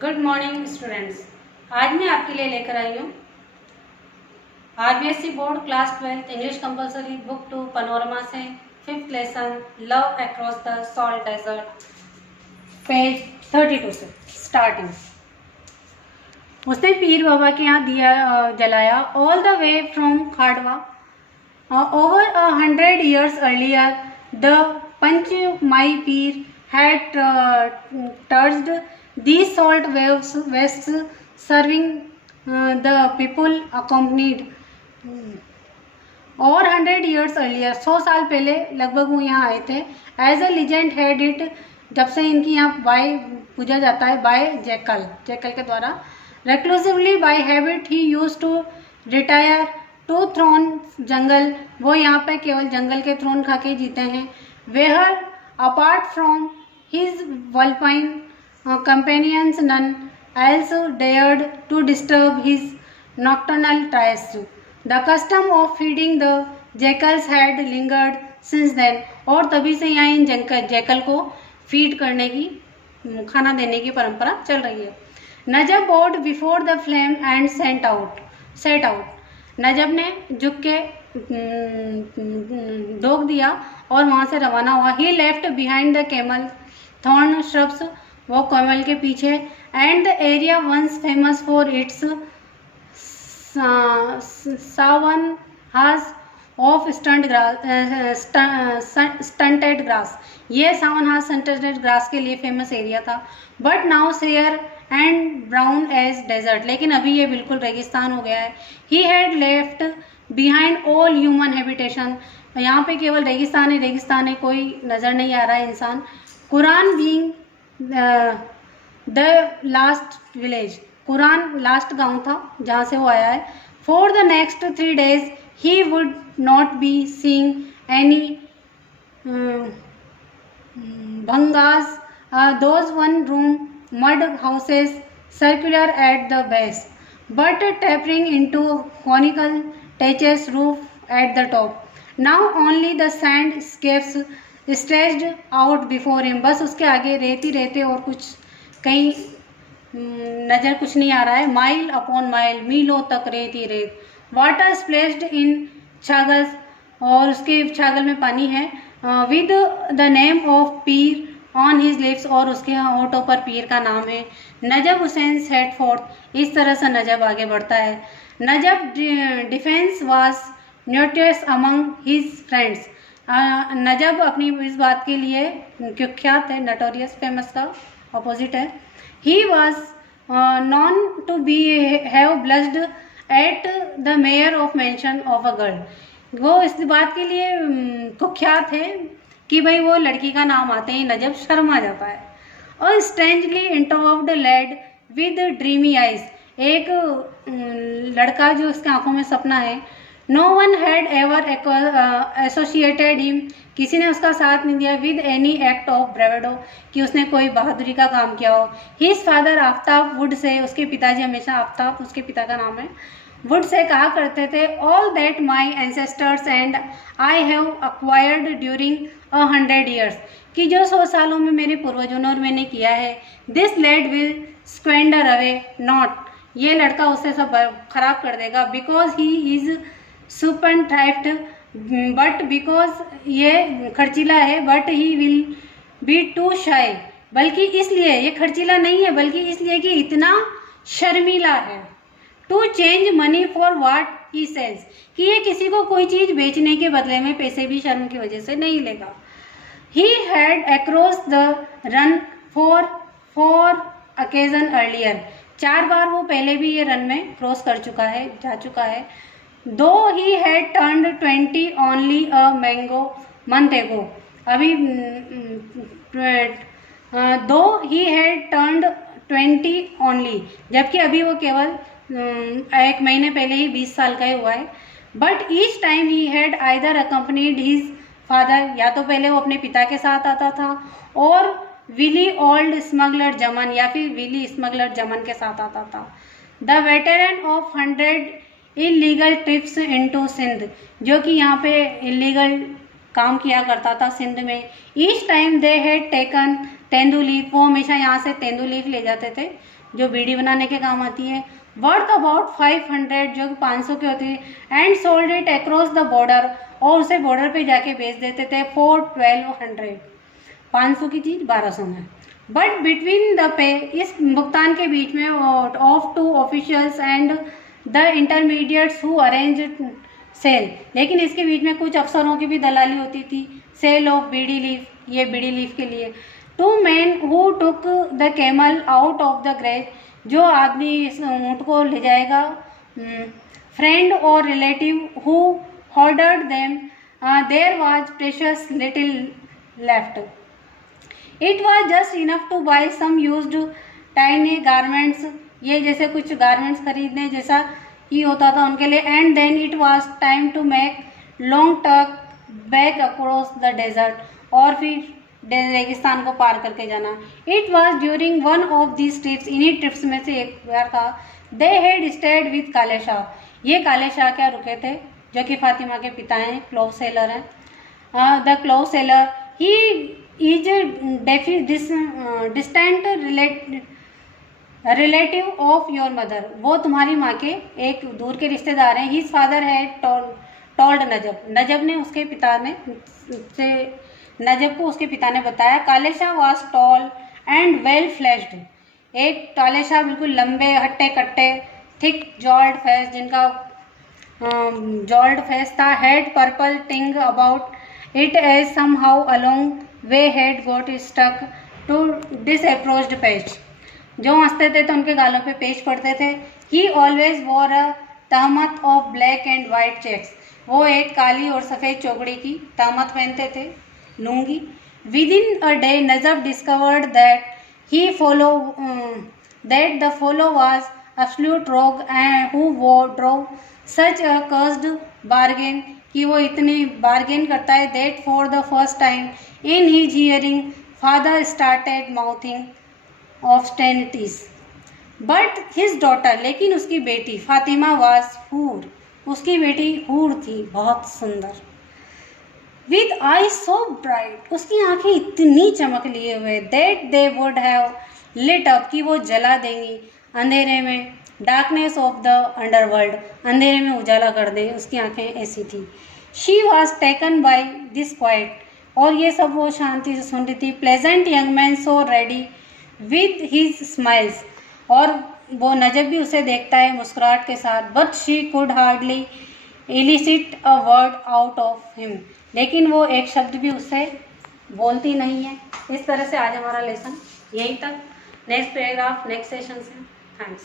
Good morning students. आज मैं आपके लिए लेकर आई हूँ RBSE board class 12 English compulsory book 2 panorama से 5th lesson love across the salt desert, page 32 से स्टार्टिंग। उसने पीर बाबा के यहाँ दिया जलाया। All the way from Khadwa over 100 years earlier, the Panchmai Peer had touched these salt waves, serving the people accompanied. और 100 years earlier, 100 साल पहले लगभग वो यहाँ आए थे. As a legend had it, जब से इनकी यहाँ बाय पूजा जाता है बाय जैकल के द्वारा. Reclusively by habit he used to retire to thorn jungle, वो यहाँ पे केवल जंगल के थ्रोन खा के जीते हैं. Where apart from his vulpine companions none else dared to disturb his nocturnal trysts. The custom of feeding the jackals had lingered since then, और तभी से यहाँ इन जैकल को फीड करने की, खाना देने की परंपरा चल रही है. Najab bowed before the flame and set out. Najab ने झुक के दोग दिया और वहाँ से रवाना हुआ. He left behind the camel thorn shrubs, वो कैमल के पीछे. And the area once famous for its savannahs of stunted grass. ये सावन हाज स्टंटेड ग्रास के लिए फेमस एरिया था. But now sere and brown as desert, लेकिन अभी ये बिल्कुल रेगिस्तान हो गया है. He had left behind all human habitation, यहाँ पे केवल रेगिस्तान है, कोई नज़र नहीं आ रहा है इंसान. Kuran being the last village, Kuran last गांव था जहाँ से वो आया है. For the next 3 days he would not be seeing any bhungas, those 1 room mud houses circular at the base but tapering into conical thatched roof at the top. Now only the sandscapes stretched out before him. बस उसके आगे रेत ही रेत और कुछ कहीं नज़र कुछ नहीं आ रहा है. माइल अपॉन माइल, मीलों तक रेत ही रेत. वाटर स्प्लेश्ड इन छागल्स, और उसके छागल में पानी है. With the name of Pir on his lips, और उसके होठों पर पीर का नाम है. नजब हुसैन सेट फोर्थ, इस तरह से नजब आगे बढ़ता है. Najab defence was notorious among his friends. Najab अपनी इस बात के लिए कुख्यात है, नोटोरियस फेमस का अपोजिट है. He was known to be have blessed at the mere of mention of a girl. वो इस बात के लिए कुख्यात है कि भाई वो लड़की का नाम आते ही नजब शर्मा जाता है. और strangely introverted lad with dreamy eyes, एक लड़का जो उसके आंखों में सपना है. No one had ever associated him, किसी ने उसका साथ नहीं दिया. With any act of bravado, कि उसने कोई बहादुरी का काम किया हो. His father Aftab would say, उसके पिताजी हमेशा आफ्ताब उसके पिता का नाम है, वुड से कहा करते थे. All that my ancestors and I have acquired during 100 years, कि जो 100 सालों में मेरे पूर्वजों ने और मैंने किया है. This lad will squander away not, ये लड़का उससे सब खराब कर देगा. Because he is spendthrift, but because ये खर्चीला है. But he will be too shy, बल्कि इसलिए ये खर्चीला नहीं है, बल्कि इसलिए कि इतना शर्मीला है. To change money for what he sells, कि ये किसी को कोई चीज़ बेचने के बदले में पैसे भी शर्म की वजह से नहीं लेगा. He had across the run for occasion earlier, 4 बार वो पहले भी ये रन में क्रॉस कर चुका है, जा चुका है. Though he had turned 20 only a mango month ago, अभी though he had turned 20 only, जबकि अभी वो केवल 1 महीने पहले ही 20 साल का ही हुआ है. But each time he had either accompanied his father, या तो पहले वो अपने पिता के साथ आता था, और विली ओल्ड स्मगलर जमन, या फिर विली स्मगलर जमन के साथ आता था. The veteran of 100 illegal trips into Sindh, जो कि यहाँ पे इलीगल काम किया करता था सिंध में. Each time they had taken tendu leaf, वो हमेशा यहाँ से तेंदू लीफ ले जाते थे जो बीड़ी बनाने के काम आती है। वर्थ अबाउट 500, जो 500 की होती है। And sold it across the border, और उसे बॉर्डर पे जाके बेच देते थे फॉर 1200, 500 की चीज़ 1200 में। बट बिटवीन द पे, इस भुगतान के बीच में, of two officials and the intermediates who arrange sale, लेकिन इसके बीच में कुछ अफसरों की भी दलाली होती थी सेल ऑफ बीड़ी लीफ, ये बीड़ी लीफ के लिए। To man who took the camel out of the graze, जो आदमी इस ऊँट को ले जाएगा, फ्रेंड और रिलेटिव हु होल्डर्ड them, there was precious little left, it was just enough to buy some used tiny garments, ये जैसे कुछ गारमेंट्स खरीदने जैसा ही होता था उनके लिए। And then it was time to make long trek back across the desert, और फिर रेगिस्तान को पार करके जाना। It was during one of these trips, इन्हीं ट्रिप्स में से एक बार था, दे हैड स्टेड विद काले शाह, ये काले शाह क्या रुके थे, जो कि फातिमा के पिता हैं, क्लोव सेलर हैं, the clove seller. He is distant relative of your mother, वो तुम्हारी माँ के एक दूर के रिश्तेदार हैं। हिज फादर है टोल्ड नजब, नजब ने उसके पिता ने से नजब को उसके पिता ने बताया। काले Shah was tall and well flashed, एक काले शाह बिल्कुल लंबे हट्टे कट्टे, थिक जॉल्ड फेस, जिनका जॉल्ड फेस था। Had purple tinge about it as somehow along way had got stuck to disapproached paste, जो हंसते थे तो उनके गालों पे पेच पड़ते थे। He always wore a tehmat of black and white checks, वो एक काली और सफ़ेद चौकड़ी की तहमत पहनते थे, lungi. Within a day Najab discovered that he that the fellow was absolute rogue and who drove such a cursed bargain, कि वो इतनी बार्गेन करता है। That for the first time in his hearing father started mouthing obscenities, but his daughter, लेकिन उसकी बेटी Fatima was हूर, उसकी बेटी हूर थी, बहुत सुंदर। विद आई सो ब्राइट, उसकी आंखें इतनी चमक लिए हुए। That they would have lit up, कि वो जला देंगी अंधेरे में, डार्कनेस ऑफ द अंडरवर्ल्ड, अंधेरे में उजाला कर दे, उसकी आंखें ऐसी थी। She was taken by this quite, और ये सब वो शांति से सुन रही थी। Pleasant young man so ready with his smiles, और वो नजब भी उसे देखता है मुस्कुराहट के साथ। But she could hardly illicit a word out of him, लेकिन वो एक शब्द भी उससे बोलती नहीं है। इस तरह से आज हमारा लेसन यहीं तक। नेक्स्ट पैराग्राफ नेक्स्ट सेशन से। थैंक्स।